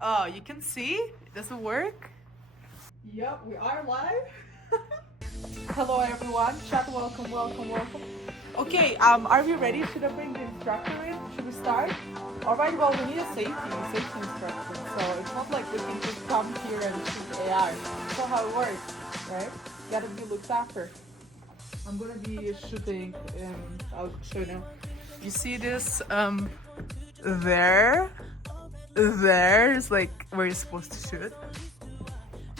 Oh, you can see? Does it work? Yep, we are live. Hello everyone. Chat, welcome. Okay, are we ready? Should I bring the instructor in? Should we start? Alright, well we need a safety instructor. So it's not like we can just come here and shoot AI. That's not how it works, right? Gotta be looked after. I'm gonna be shooting, I'll show you now. You see this there is like where you're supposed to shoot.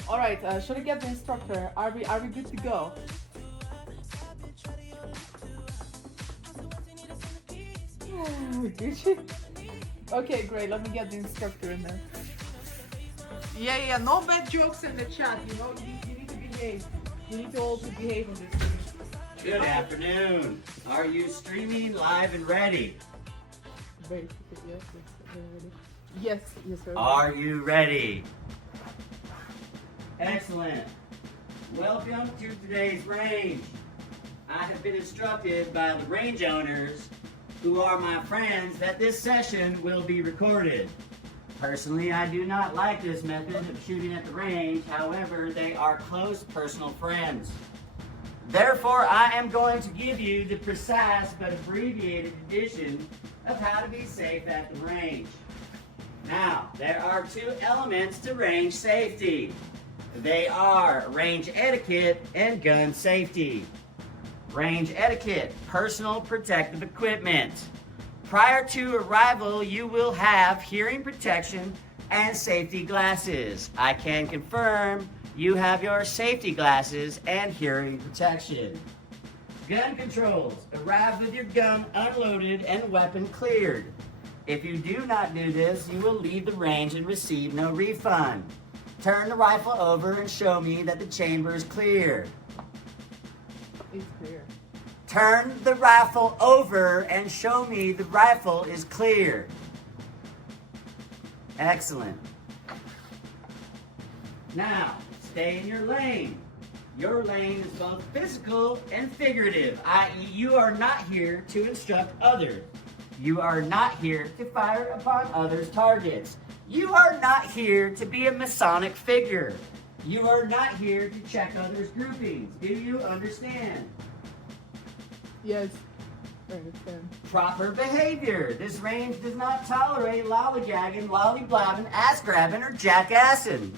All right, should I get the instructor? Are we good to go? Gucci. Okay, great. Let me get the instructor in there. Yeah. No bad jokes in the chat. You know, you need to behave. You need to also behave on this thing. Good afternoon. Are you streaming live and ready? Very yes, sir. Are you ready? Excellent. Welcome to today's range. I have been instructed by the range owners, who are my friends, that this session will be recorded. Personally, I do not like this method of shooting at the range. However, they are close personal friends. Therefore, I am going to give you the precise but abbreviated edition of how to be safe at the range. Now, there are two elements to range safety. They are range etiquette and gun safety. Range etiquette, personal protective equipment. Prior to arrival, you will have hearing protection and safety glasses. I can confirm you have your safety glasses and hearing protection. Gun controls. Arrive with your gun unloaded and weapon cleared. If you do not do this, you will leave the range and receive no refund. Turn the rifle over and show me that the chamber is clear. It's clear. Turn the rifle over and show me the rifle is clear. Excellent. Now, stay in your lane. Your lane is both physical and figurative, i.e. you are not here to instruct others. You are not here to fire upon others' targets. You are not here to be a Masonic figure. You are not here to check others' groupings. Do you understand? Yes, I understand. Proper behavior. This range does not tolerate lollygagging, lollyblabbing, ass grabbing, or jackassing.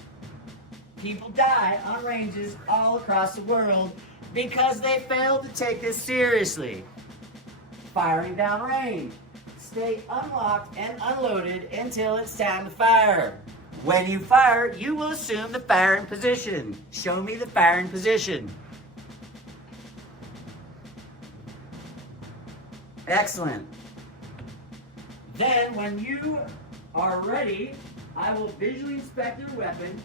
People die on ranges all across the world because they fail to take this seriously. Firing down range. Stay unlocked and unloaded until it's time to fire. When you fire, you will assume the firing position. Show me the firing position. Excellent. Then, when you are ready, I will visually inspect your weapon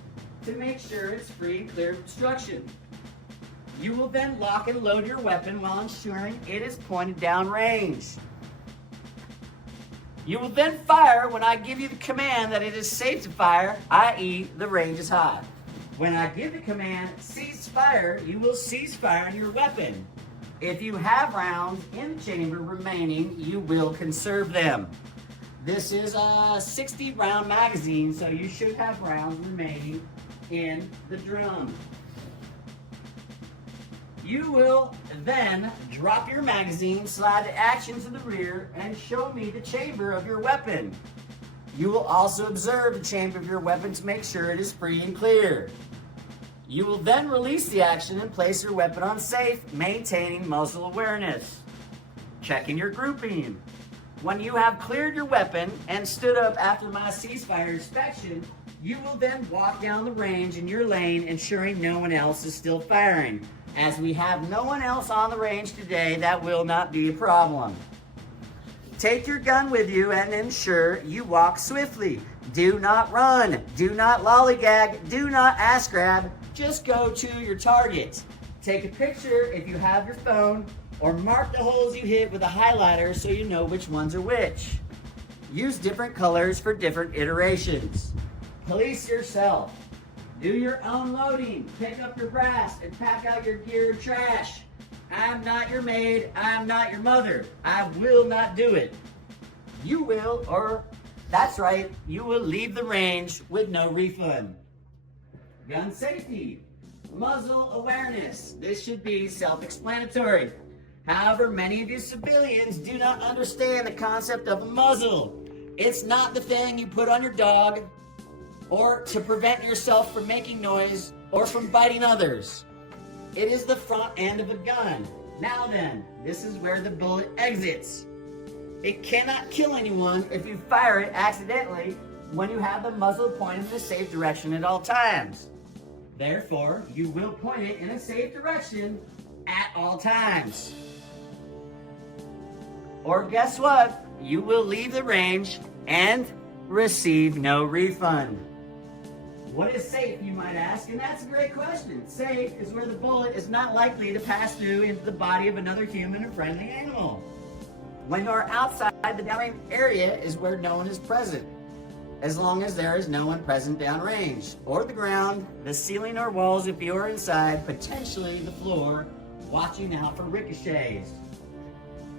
to make sure it's free and clear of obstruction. You will then lock and load your weapon while ensuring it is pointed down range. You will then fire when I give you the command that it is safe to fire, i.e. the range is high. When I give the command cease fire, you will cease firing your weapon. If you have rounds in the chamber remaining, you will conserve them. This is a 60 round magazine, so you should have rounds remaining in the drum. You will then drop your magazine, slide the action to the rear, and show me the chamber of your weapon. You will also observe the chamber of your weapon to make sure it is free and clear. You will then release the action and place your weapon on safe, maintaining muzzle awareness. Checking your grouping. When you have cleared your weapon and stood up after my ceasefire inspection, you will then walk down the range in your lane, ensuring no one else is still firing. As we have no one else on the range today, that will not be a problem. Take your gun with you and ensure you walk swiftly. Do not run. Do not lollygag. Do not ass grab. Just go to your target. Take a picture if you have your phone, or mark the holes you hit with a highlighter so you know which ones are which. Use different colors for different iterations. Police yourself. Do your own loading. Pick up your brass and pack out your gear and trash. I'm not your maid. I'm not your mother. I will not do it. You will, or That's right, you will leave the range with no refund. Gun safety, muzzle awareness. This should be self-explanatory. However, many of you civilians do not understand the concept of a muzzle. It's not the thing you put on your dog or to prevent yourself from making noise or from biting others. It is the front end of a gun. Now then, this is where the bullet exits. It cannot kill anyone if you fire it accidentally when you have the muzzle pointed in the safe direction at all times. Therefore, you will point it in a safe direction at all times. Or guess what? You will leave the range and receive no refund. What is safe, you might ask? And that's a great question. Safe is where the bullet is not likely to pass through into the body of another human or friendly animal. When you're outside the downrange area is where no one is present, as long as there is no one present downrange, or the ground, the ceiling or walls if you are inside, potentially the floor, watching out for ricochets.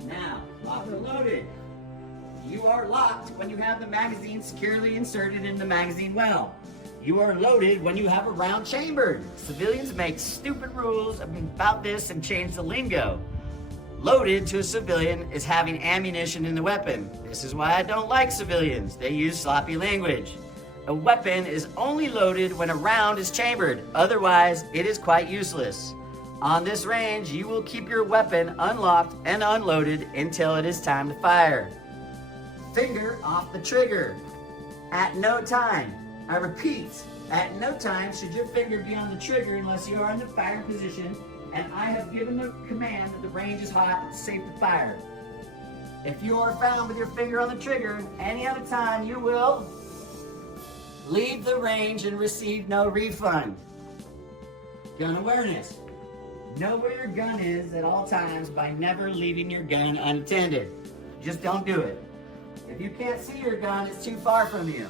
Now, locked and loaded. You are locked when you have the magazine securely inserted in the magazine well. You are loaded when you have a round chambered. Civilians make stupid rules about this and change the lingo. Loaded to a civilian is having ammunition in the weapon. This is why I don't like civilians. They use sloppy language. A weapon is only loaded when a round is chambered. Otherwise, it is quite useless. On this range, you will keep your weapon unlocked and unloaded until it is time to fire. Finger off the trigger. At no time. I repeat, at no time should your finger be on the trigger unless you are in the firing position and I have given the command that the range is hot, it's safe to fire. If you are found with your finger on the trigger any other time, you will leave the range and receive no refund. Gun awareness. Know where your gun is at all times by never leaving your gun unattended. Just don't do it. If you can't see your gun, it's too far from you.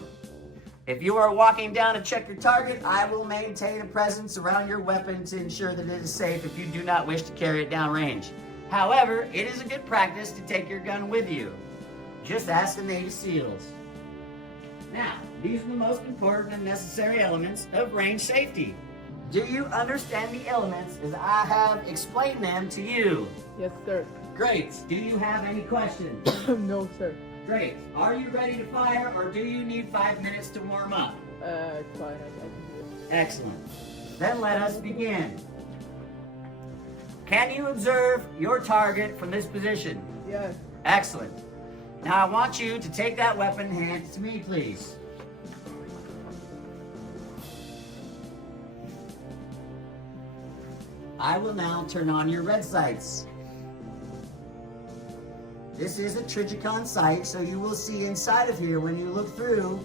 If you are walking down to check your target, I will maintain a presence around your weapon to ensure that it is safe if you do not wish to carry it downrange. However, it is a good practice to take your gun with you. Just ask the Navy SEALs. Now, these are the most important and necessary elements of range safety. Do you understand the elements as I have explained them to you? Yes, sir. Great. Do you have any questions? No, sir. Great. Are you ready to fire or do you need 5 minutes to warm up? It's fine. I can do it. Excellent. Then let us begin. Can you observe your target from this position? Yes. Excellent. Now I want you to take that weapon and hand it to me, please. I will now turn on your red sights. This is a Trijicon sight, so you will see inside of here when you look through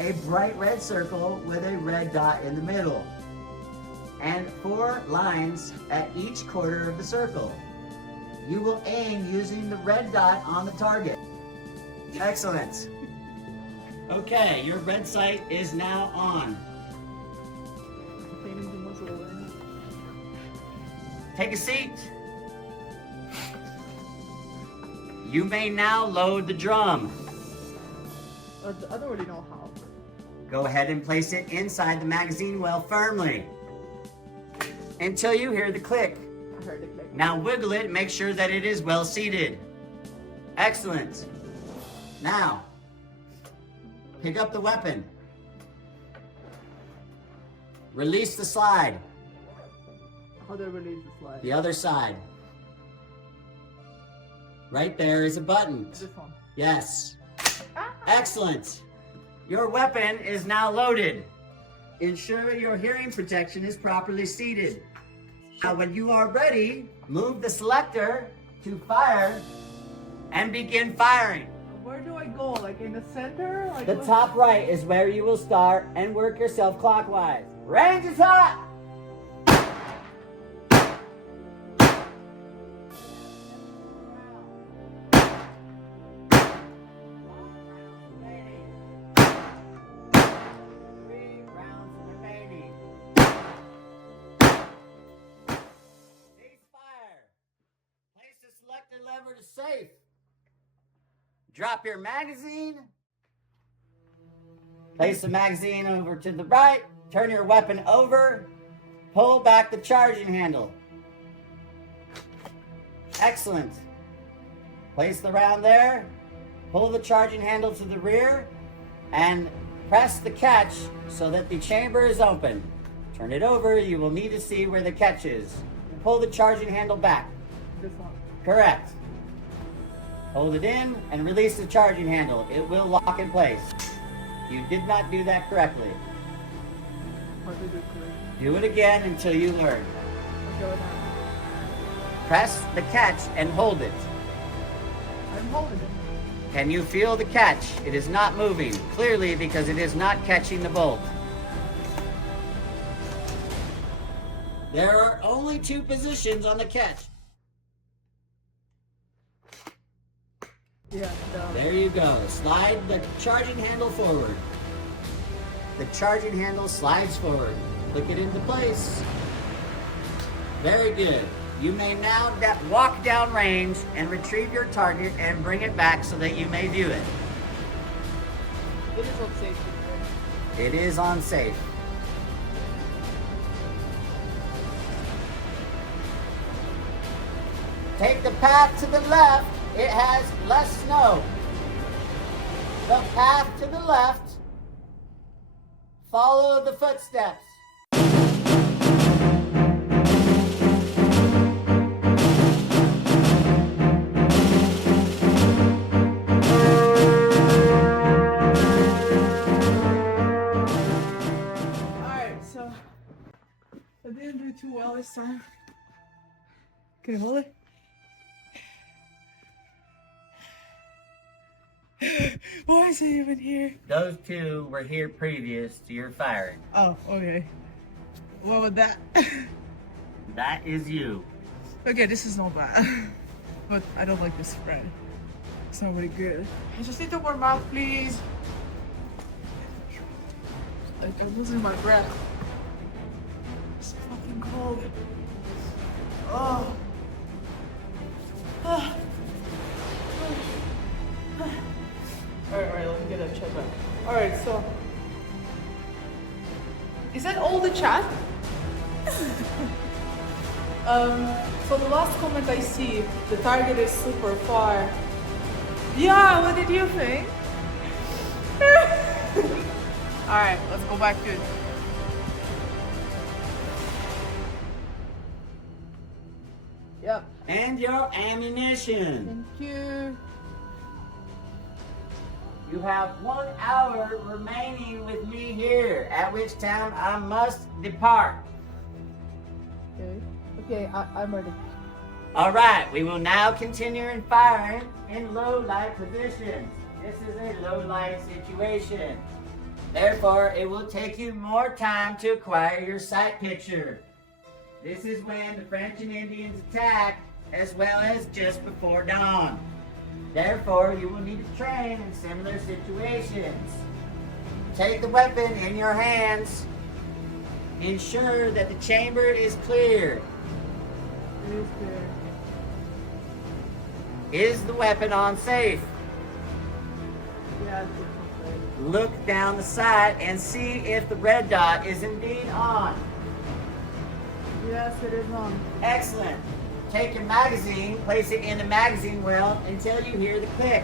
a bright red circle with a red dot in the middle and 4 lines at each quarter of the circle. You will aim using the red dot on the target. Excellent. Okay, your red sight is now on. Take a seat. You may now load the drum. I don't really know how. Go ahead and place it inside the magazine well firmly until you hear the click. I heard the click. Now wiggle it and make sure that it is well seated. Excellent. Now, pick up the weapon. Release the slide. How do I release the slide? The other side. Right there is a button. This one. Yes. Excellent. Your weapon is now loaded. Ensure your hearing protection is properly seated. Now when you are ready, move the selector to fire and begin firing. Where do I go? Like in the center? Like The top right is where you will start and work yourself clockwise. Range is hot! Lever to safe. Drop your magazine Place the magazine over to the right, turn your weapon over, pull back the charging handle. Excellent. Place the round there, pull the charging handle to the rear, and press the catch so that the chamber is open. Turn it over, you will need to see where the catch is. Pull the charging handle back. This one. Correct. Hold it in and release the charging handle. It will lock in place. You did not do that correctly. What did you do? Do it again until you learn. Okay, Press the catch and hold it. I'm holding it. Can you feel the catch? It is not moving, clearly because it is not catching the bolt. There are only 2 positions on the catch. Yeah, no. There you go. Slide the charging handle forward. The charging handle slides forward. Click it into place. Very good. You may now walk down range and retrieve your target and bring it back so that you may view it. It is on safety, right? It is on safe. Take the path to the left. It has less snow. The path to the left. Follow the footsteps. Alright, so I didn't do too well this time. Can you hold it? Why is it even here? Those 2 were here previous to your firing. Oh, okay. What was that? That is you. Okay, this is not bad. But I don't like this spread. It's not very good. I just need to warm up, please. Like, I'm losing my breath. It's fucking cold. Oh. Alright, let me get a check back. Alright, so. Is that all the chat? So the last comment I see, the target is super far. Yeah, what did you think? Alright, let's go back to it. Yep. And your ammunition. Thank you. You have 1 hour remaining with me here, at which time I must depart. Okay. Okay, I'm ready. All right, we will now continue in firing in low light positions. This is a low light situation. Therefore, it will take you more time to acquire your sight picture. This is when the French and Indians attack, as well as just before dawn. Therefore, you will need to train in similar situations. Take the weapon in your hands. Ensure that the chamber is clear. It is clear. Is the weapon on safe? Yeah, it's okay. Look down the sight and see if the red dot is indeed on. Yes, it is on. Excellent. Take your magazine, place it in the magazine well until you hear the click.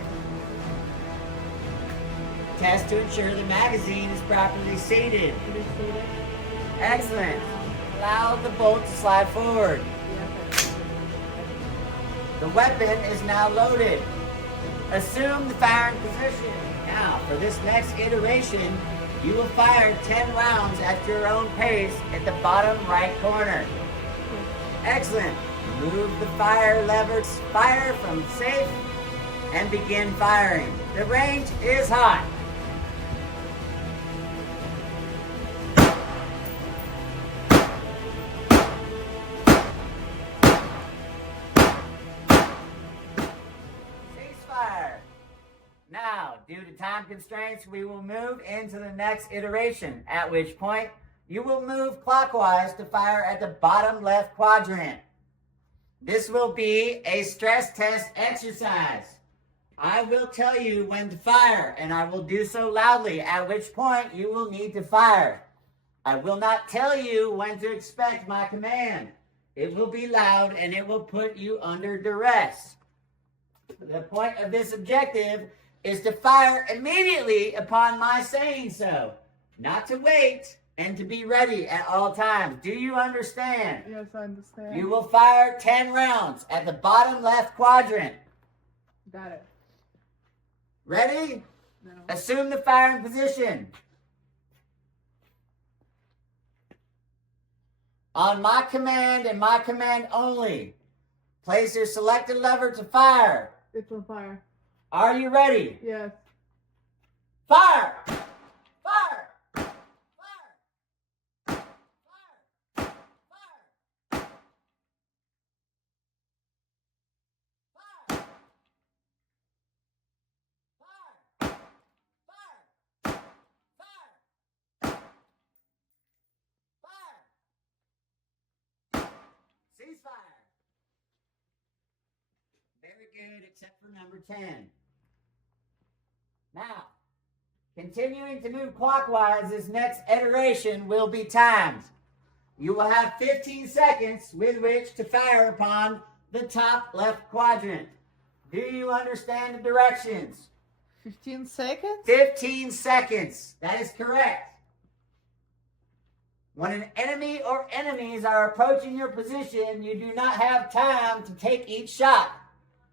Test to ensure the magazine is properly seated. It is seated. Excellent. Allow the bolt to slide forward. Yeah. The weapon is now loaded. Assume the firing position. Now, for this next iteration, you will fire 10 rounds at your own pace at the bottom right corner. Excellent. Move the fire levers, fire from safe, and begin firing. The range is hot. Ceasefire. Now, due to time constraints, we will move into the next iteration, at which point you will move clockwise to fire at the bottom left quadrant. This will be a stress test exercise. I will tell you when to fire, and I will do so loudly, at which point you will need to fire. I will not tell you when to expect my command. It will be loud, and it will put you under duress. The point of this objective is to fire immediately upon my saying so, not to wait, and to be ready at all times. Do you understand? Yes, I understand. You will fire 10 rounds at the bottom left quadrant. Got it. Ready? No. Assume the firing position. On my command and my command only, place your selected lever to fire. It's on fire. Are you ready? Yes. Fire! Fire! Fire! Fire! Fire! Fire! Fire! Ceasefire. Very good, except for number 10. Now, continuing to move clockwise, this next iteration will be timed. You will have 15 seconds with which to fire upon the top left quadrant. Do you understand the directions? 15 seconds? 15 seconds. That is correct. When an enemy or enemies are approaching your position, you do not have time to take each shot.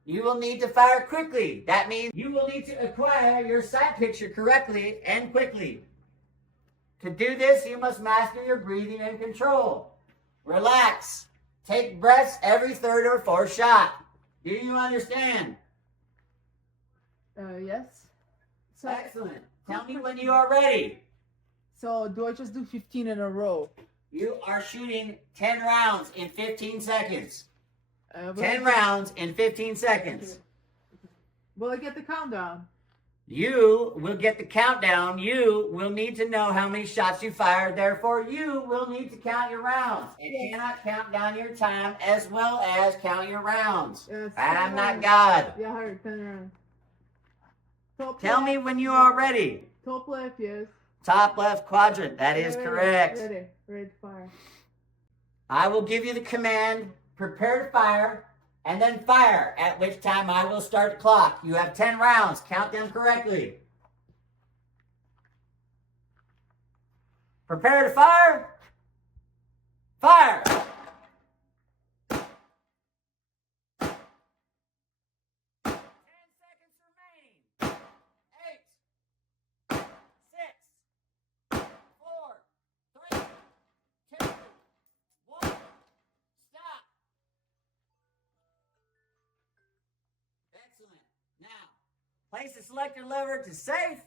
You will need to fire quickly. That means you will need to acquire your sight picture correctly and quickly. To do this, you must master your breathing and control. Relax. Take breaths every third or fourth shot. Do you understand? Yes. So, Excellent. Tell me when you are ready. So do I just do 15 in a row? You are shooting 10 rounds in 15 seconds. 10 I... rounds in 15 seconds. Okay. Will I get the countdown? You will get the countdown. You will need to know how many shots you fired. Therefore, you will need to count your rounds. You cannot count down your time as well as count your rounds. Yes, I'm not God. Yeah, I heard 10 rounds. Tell me when you are ready. Top left, yes. Top left quadrant. That is correct. Ready to fire. I will give you the command, prepare to fire, and then fire, at which time I will start the clock. You have 10 rounds. Count them correctly. Prepare to fire. Fire! 10 seconds remaining. 8, 6, 4, 3, 2, 1. Stop. Excellent. Now, place the selector lever to safe.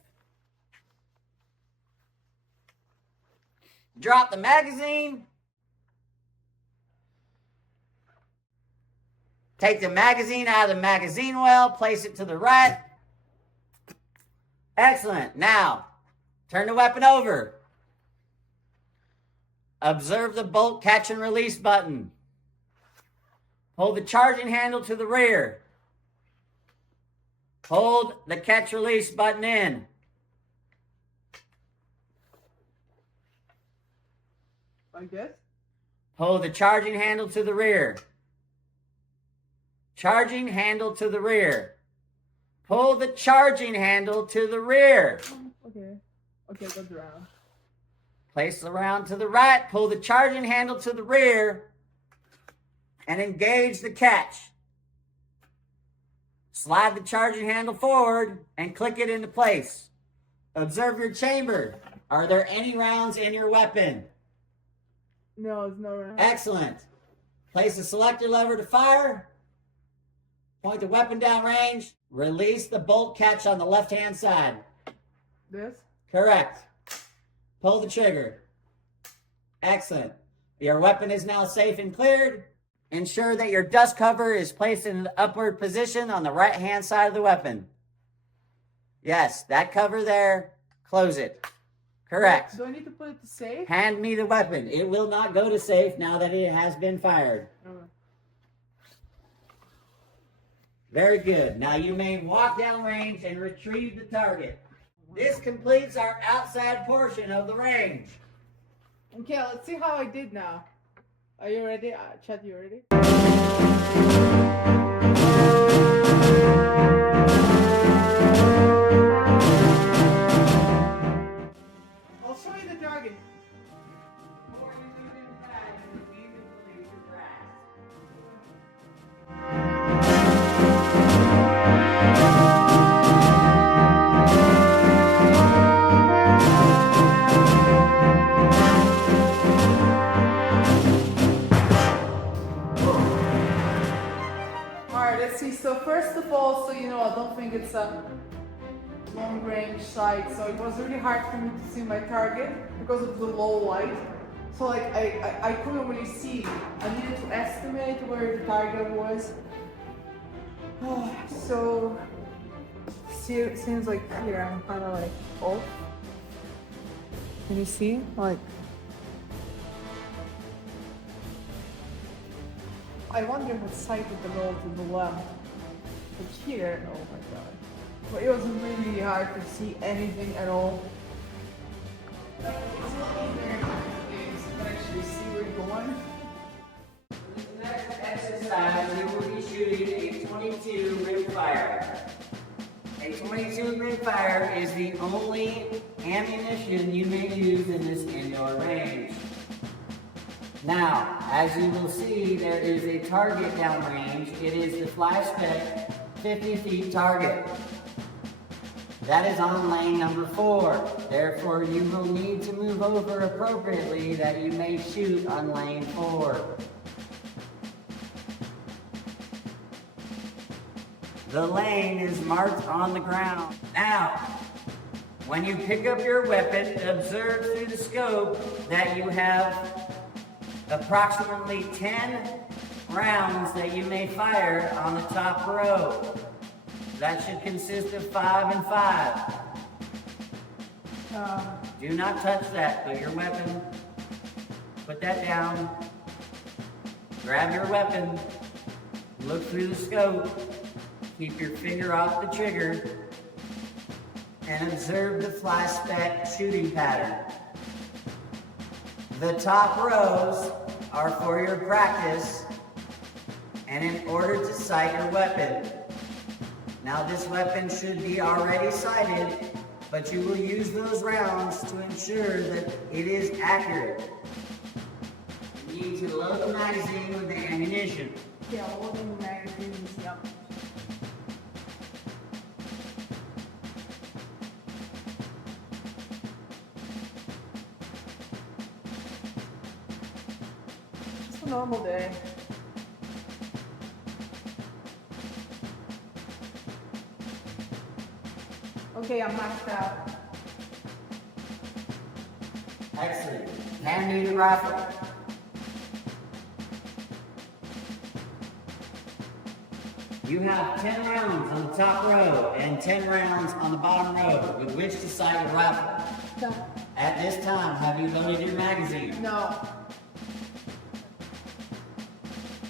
Drop the magazine. Take the magazine out of the magazine well. Place it to the right. Excellent. Now, turn the weapon over. Observe the bolt catch and release button. Hold the charging handle to the rear. Hold the catch release button in. Like this? Hold the charging handle to the rear. Charging handle to the rear. Pull the charging handle to the rear. Okay. Okay, that's around. Place the round to the right. Pull the charging handle to the rear. And engage the catch. Slide the charging handle forward and click it into place. Observe your chamber. Are there any rounds in your weapon? No, it's no round. Excellent. Place the selector lever to fire. Point the weapon down range. Release the bolt catch on the left-hand side. This? Correct. Pull the trigger. Excellent. Your weapon is now safe and cleared. Ensure that your dust cover is placed in an upward position on the right-hand side of the weapon. Yes, that cover there. Close it. Correct. Do I need to put it to safe? Hand me the weapon. It will not go to safe now that it has been fired. Okay. Very good. Now you may walk down range and retrieve the target. This completes our outside portion of the range. Okay, let's see how I did now. Are you ready? Chad, you ready? I'll show you the target. Alright, let's see. So first of all, so you know, I don't think it's a long range sight, so it was really hard for me to see my target because of the low light. So like I couldn't really see. I needed to estimate where the target was. So see, it seems like here I'm kind of like off. Can you see? Like I wonder what side of the road to the left. But here, oh my god. But it was really hard to see anything at all. It's not even actually see where you're going. For this next exercise, we will be shooting a 22 rimfire. A 22 rimfire is the only ammunition you may use in this indoor range. Now, as you will see, there is a target downrange. It is the fly spec 50 feet target. That is on lane number 4. Therefore, you will need to move over appropriately that you may shoot on lane 4. The lane is marked on the ground. Now, when you pick up your weapon, observe through the scope that you have approximately 10 rounds that you may fire on the top row. That should consist of 5 and 5. Do not touch that. Put your weapon, put that down, grab your weapon, look through the scope, keep your finger off the trigger, and observe the fly spec shooting pattern. The top rows are for your practice and in order to sight your weapon. Now this weapon should be already sighted, but you will use those rounds to ensure that it is accurate. You need to load the magazine with the ammunition. Yeah, loading the magazines, yep. Just a normal day. Okay, I'm maxed out. Excellent. Hand me the rifle. You have 10 rounds on the top row and 10 rounds on the bottom row with which to sight your rifle. No. At this time, have you loaded your magazine? No.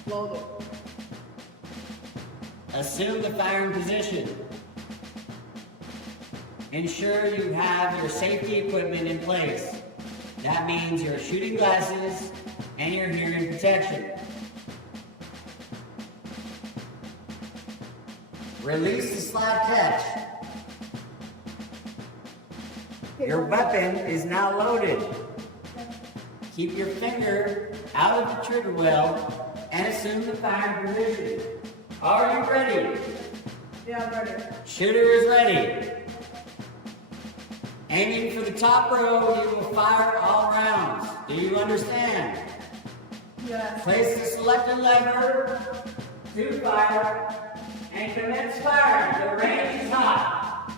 Load it. Assume the firing position. Ensure you have your safety equipment in place. That means your shooting glasses and your hearing protection. Release the slide catch. Your weapon is now loaded. Keep your finger out of the trigger well and assume the firing position. Are you ready? Yeah, I'm ready. Shooter is ready. Aiming for the top row, you will fire all rounds. Do you understand? Yes. Place the selected lever to fire and commence firing. The range is hot.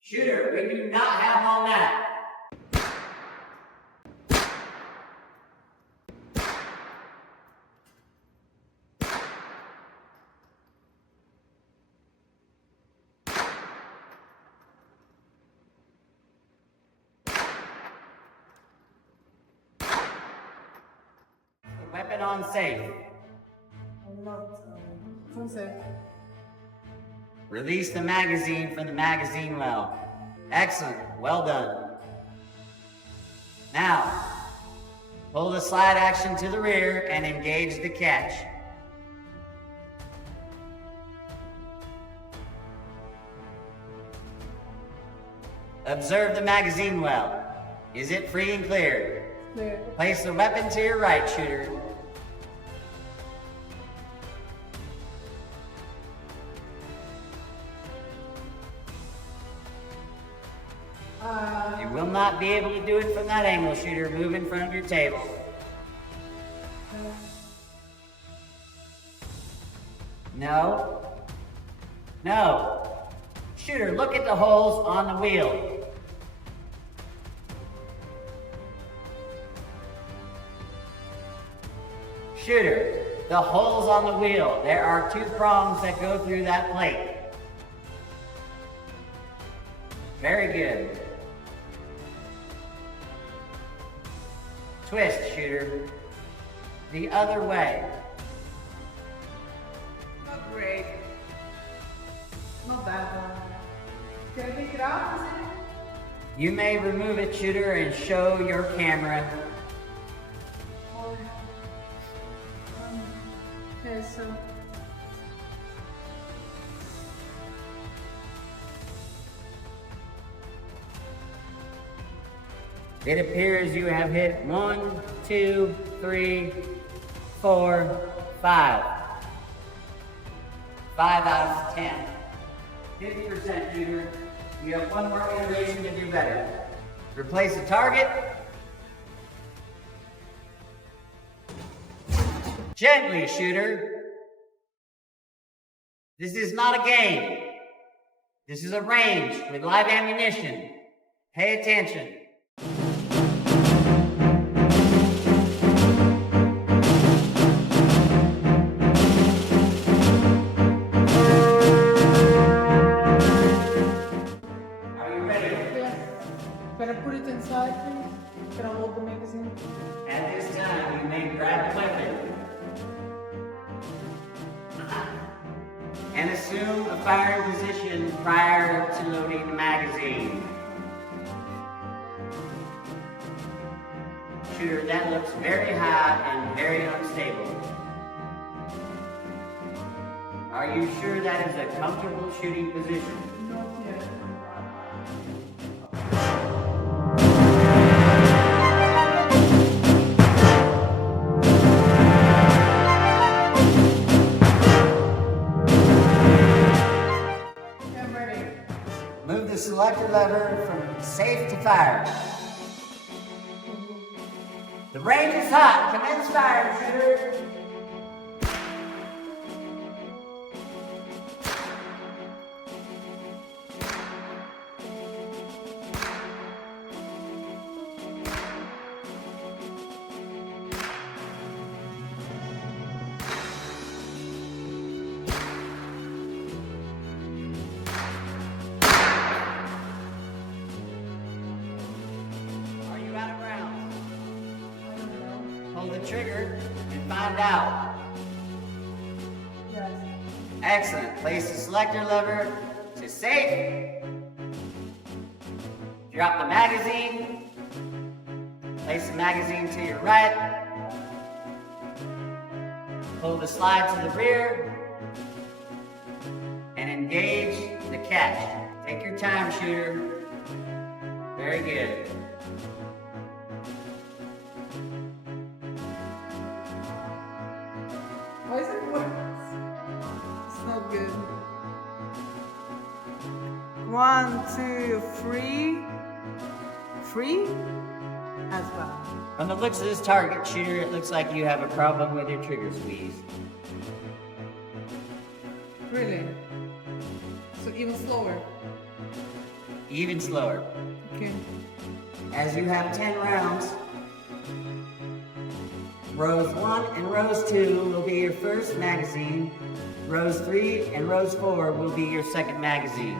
Shooter, we do not have all that. Weapon on safe. Release the magazine from the magazine well. Excellent. Well done. Now, pull the slide action to the rear and engage the catch. Observe the magazine well. Is it free and clear? Clear. Place the weapon to your right, shooter. You will not be able to do it from that angle, shooter. Move in front of your table. No. No. Shooter, look at the holes on the wheel. Shooter, the holes on the wheel. There are 2 prongs that go through that plate. Very good. Twist, shooter. The other way. Not great. Not bad one. Can I take it out? You may remove it, shooter, and show your camera. Okay, so. It appears you have hit 1, 2, 3, 4, 5. 5 out of 10. 50% shooter. You have 1 more iteration to do better. Replace the target. Gently, shooter. This is not a game. This is a range with live ammunition. Pay attention. Can I put it inside, please? Can I hold the magazine? At this time, you may grab the weapon and assume a firing position prior to loading the magazine. Shooter, that looks very high and very unstable. Are you sure that is a comfortable shooting position? Not yet. Move the selector lever from safe to fire. The range is hot. Commence fire, shooter. Pull the trigger and find out. Yes. Excellent. Place the selector lever to safe. Drop the magazine. Place the magazine to your right. Pull the slide to the rear. And engage the catch. Take your time, shooter. Very good. Why is it working? It's not good. 1, 2, 3. 3? As well. From the looks of this target, shooter, it looks like you have a problem with your trigger squeeze. Really? So even slower? Even slower. Okay. As you have 10 rounds, rows 1 and rows 2 will be your first magazine. Rows 3 and rows 4 will be your second magazine.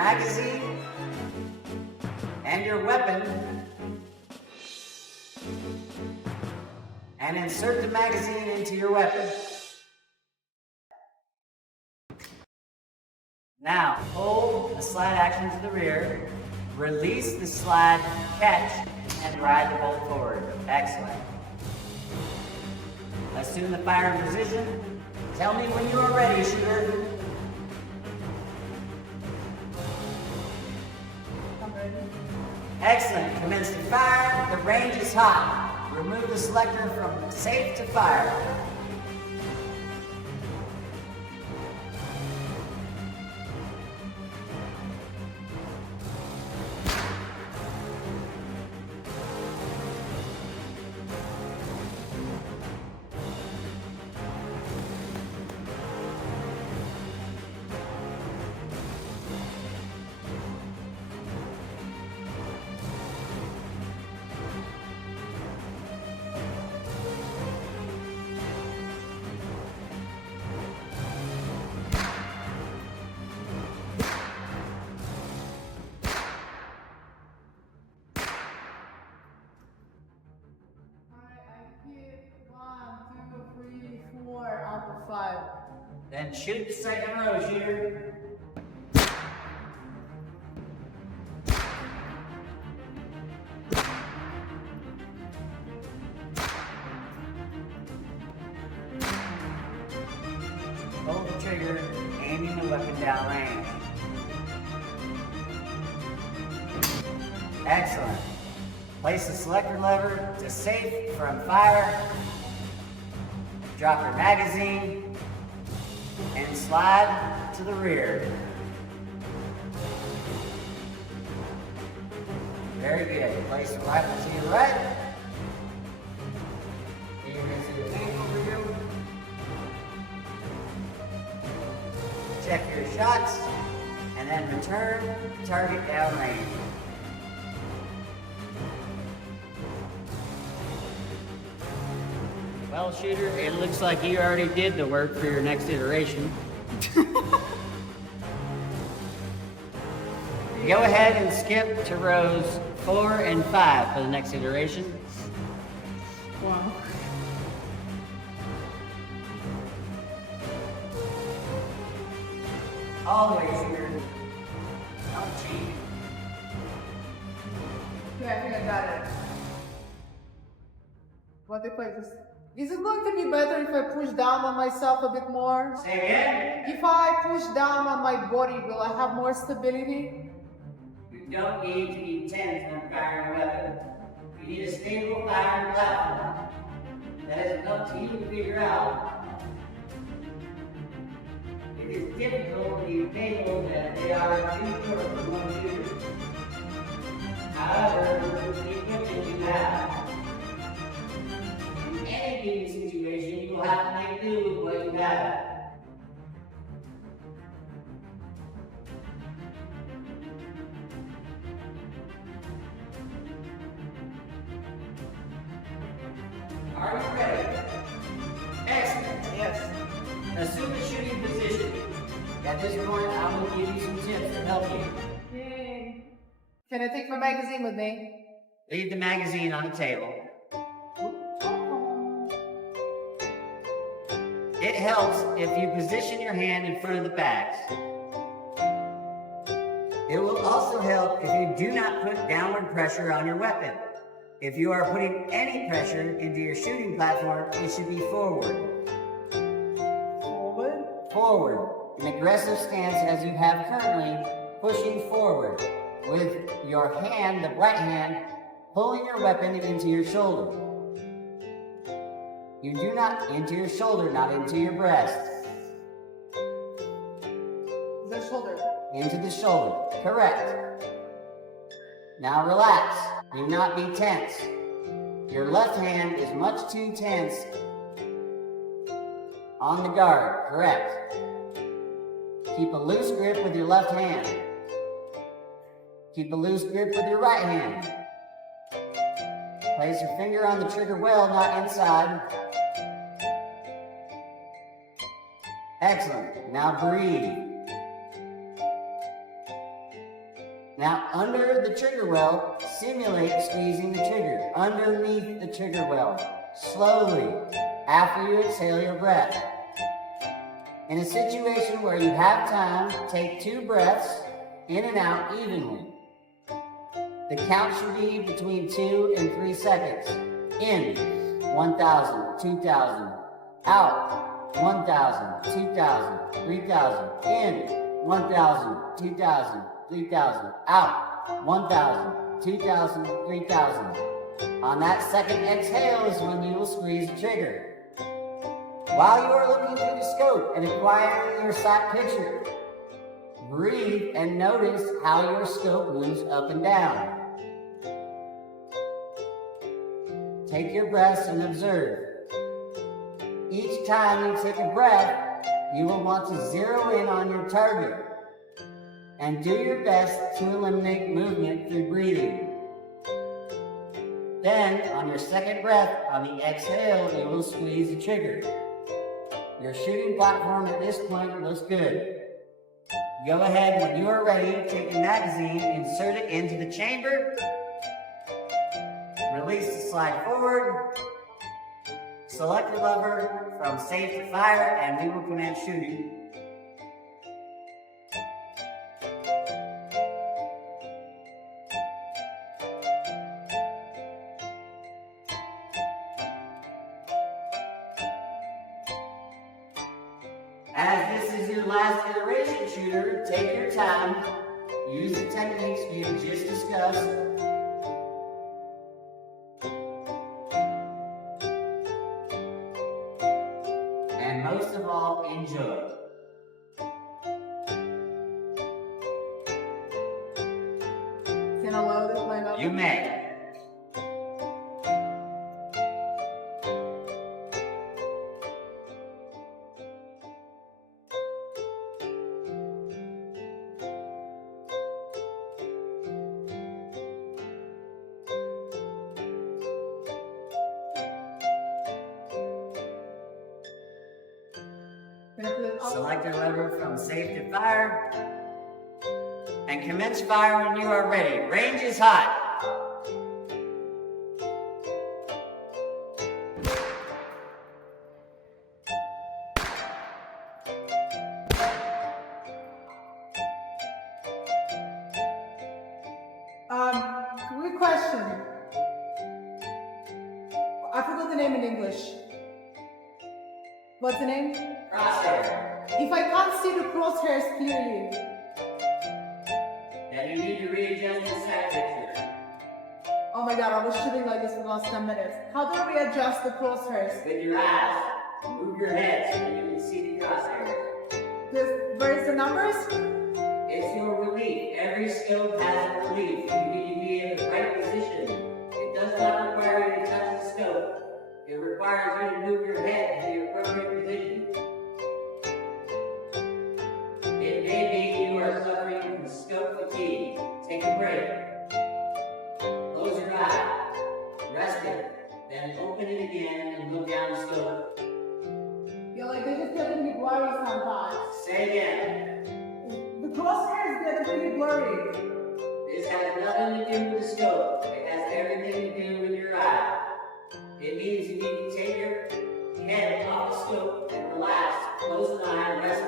magazine and your weapon and insert the magazine into your weapon. Now, hold the slide action to the rear, release the slide catch, and ride the bolt forward. Excellent. Assume the firing position. Tell me when you are ready, shooter. I'm ready. Excellent. Commence to fire. The range is hot. Remove the selector from safe to fire. Out of 5. Then shoot the second row, shooter. Hold the trigger, aiming the weapon down range. Excellent. Place the selector lever to safe from fire. Drop your magazine and slide to the rear. Very good. Place the rifle to your right. And you're going to see the tank over here. Check your shots and then return target downrange. Well, shooter, it looks like you already did the work for your next iteration. Go ahead and skip to rows 4 and 5 for the next iteration. Wow. Always, shooter. Don't cheat. Yeah, I think I got it. What if I just... Is it going to be better if I push down on myself a bit more? Say again? If I push down on my body, will I have more stability? You don't need to be tense when firing a weapon. You need a stable firing platform. That is up to you to figure out. It is difficult to be faithful that they are two short from one shooter. However, with the equipment you have, in any given situation, you will have to make do with what you have. Are you ready? Excellent. Yes. Assume the shooting position. At this point, I will give you some tips to help you. Yay. Can I take my magazine with me? Leave the magazine on the table. It helps if you position your hand in front of the bags. It will also help if you do not put downward pressure on your weapon. If you are putting any pressure into your shooting platform, it should be forward. Forward? Forward. An aggressive stance as you have currently, pushing forward. With your hand, the right hand, pulling your weapon into your shoulder. You do not into your shoulder, not into your breast. The shoulder. Into the shoulder. Correct. Now relax. Do not be tense. Your left hand is much too tense. On the guard. Correct. Keep a loose grip with your left hand. Keep a loose grip with your right hand. Place your finger on the trigger well, not inside. Excellent. Now breathe. Now, under the trigger well, simulate squeezing the trigger underneath the trigger well, slowly, after you exhale your breath. In a situation where you have time, take 2 breaths in and out evenly. The count should be between 2 and 3 seconds. In, 1,000, 2,000. Out, 1,000, 2,000, 3,000. In, 1,000, 2,000, 3,000. Out, 1,000, 2,000, 3,000. On that second exhale is when you will squeeze the trigger. While you are looking through the scope and acquiring your sight picture, breathe and notice how your scope moves up and down. Take your breaths and observe. Each time you take a breath, you will want to zero in on your target and do your best to eliminate movement through breathing. Then, on your second breath, on the exhale, you will squeeze the trigger. Your shooting platform at this point looks good. Go ahead when you are ready, take the magazine, insert it into the chamber, release the slide forward, select the lever from safe to fire, and we will commence shooting. As this is your last iteration shooter, take your time, use the techniques you just discussed, and most of all, enjoy. Can I load it? Play You may. Select your lever from safe to fire and commence fire when you are ready. Range is hot. Quick question. I forgot the name in English. What's the name? Crosshair. If I can't see the crosshairs clearly, Then you need to readjust the sight picture. oh my god, I was shooting like this for the last 10 minutes. How do I readjust the crosshairs? With your eyes, move your head so you can see the crosshair. Where's the numbers? It's your relief. Every scope has a relief. You need to be in the right position. It does not require you to touch the scope. It requires you to move your head to the appropriate position. It may be you are suffering from scope fatigue. Take a break. Close your eye. Rest it. Then open it again and look down the scope. Yeah, like they just get me blurry sometimes. Say again. The crosshairs get pretty blurry. This has nothing to do with the scope. It has everything to do with your eye. It means you need to take your head off the scope and relax, close an eye and rest it.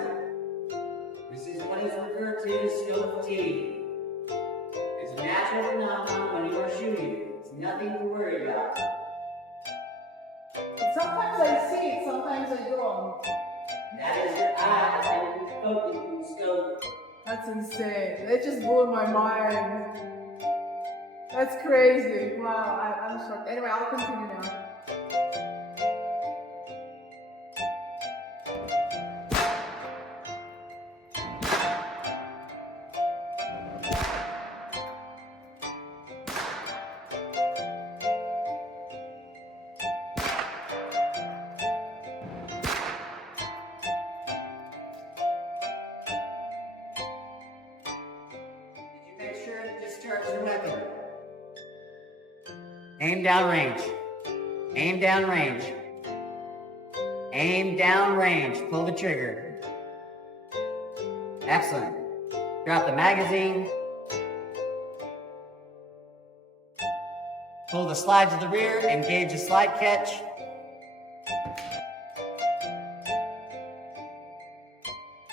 This is what is referred to as scope fatigue. It's a natural phenomenon when you are shooting. It's nothing to worry about. Sometimes I see it, sometimes I don't. That is your eye and focus on the scope. That's insane. That just blew my mind. That's crazy. Wow, I'm shocked. Anyway, I'll continue now. Discharge your weapon. Aim down range. Aim down range. Aim down range. Pull the trigger. Excellent. Drop the magazine. Pull the slide to the rear, engage the slide catch.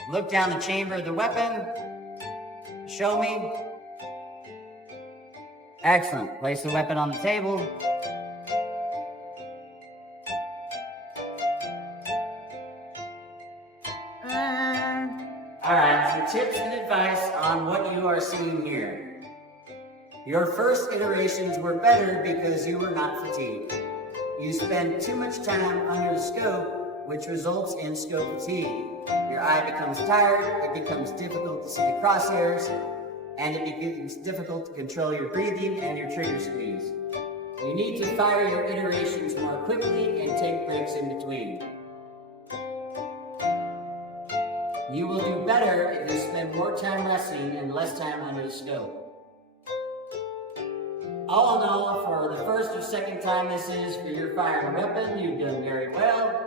Look down the chamber of the weapon. Show me. Excellent. Place the weapon on the table. Alright, some tips and advice on what you are seeing here. Your first iterations were better because you were not fatigued. You spend too much time under the scope, which results in scope fatigue. Your eye becomes tired, it becomes difficult to see the crosshairs, and it becomes difficult to control your breathing and your trigger squeeze. You need to fire your iterations more quickly and take breaks in between. You will do better if you spend more time resting and less time under the scope. All in all, for the first or second time this is for your firing weapon, you've done very well.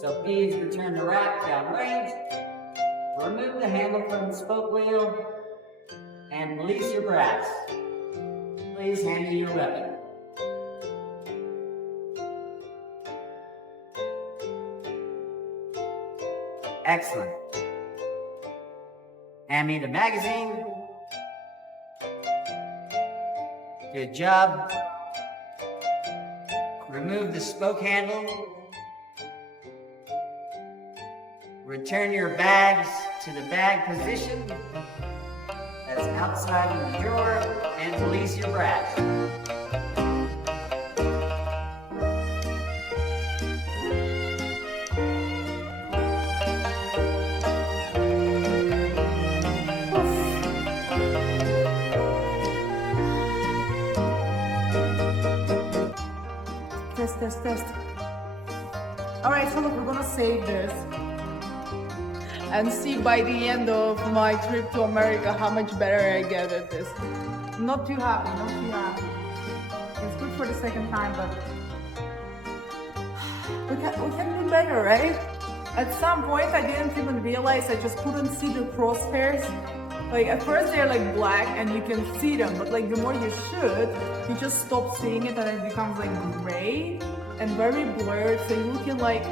So please return the rack downrange, remove the handle from the spoke wheel, and release your brass. Please hand me your weapon. Excellent. Hand me the magazine. Good job. Remove the spoke handle. Return your bags to the bag position that's outside of the drawer and release your brass. Test. Alright, so look, we're gonna save this and see by the end of my trip to America how much better I get at this. Not too happy. It's good for the second time, but we can do better, right? At some point I didn't even realize, I just couldn't see the crosshairs. Like at first they're like black and you can see them, but like the more you shoot, you just stop seeing it and it becomes like gray and very blurred, so you're looking like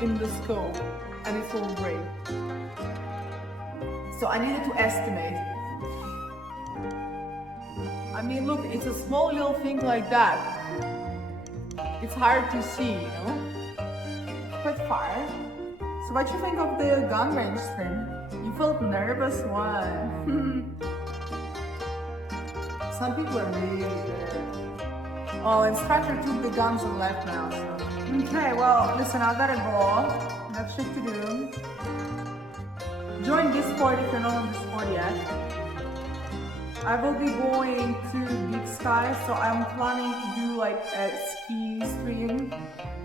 in the scope and it's all gray. So I needed to estimate. I mean, look, it's a small little thing like that. It's hard to see, you know? Quite far. So what you think of the gun range thing? You felt nervous? Why? Some people are really good. Oh, instructor took the guns and left now. So. Okay, well, listen, I gotta go. Got shit to do. Join Discord if you're not on Discord yet. I will be going to Big Sky, so I'm planning to do like a ski stream.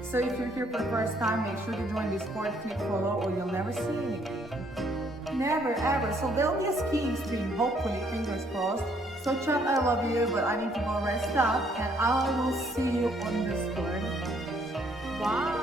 So if you're here for the first time, make sure to join Discord, click follow, or you'll never see me. Never ever. So there'll be a skiing stream, hopefully, fingers crossed. So chat, I love you, but I need to go rest up, and I will see you on Discord. Bye.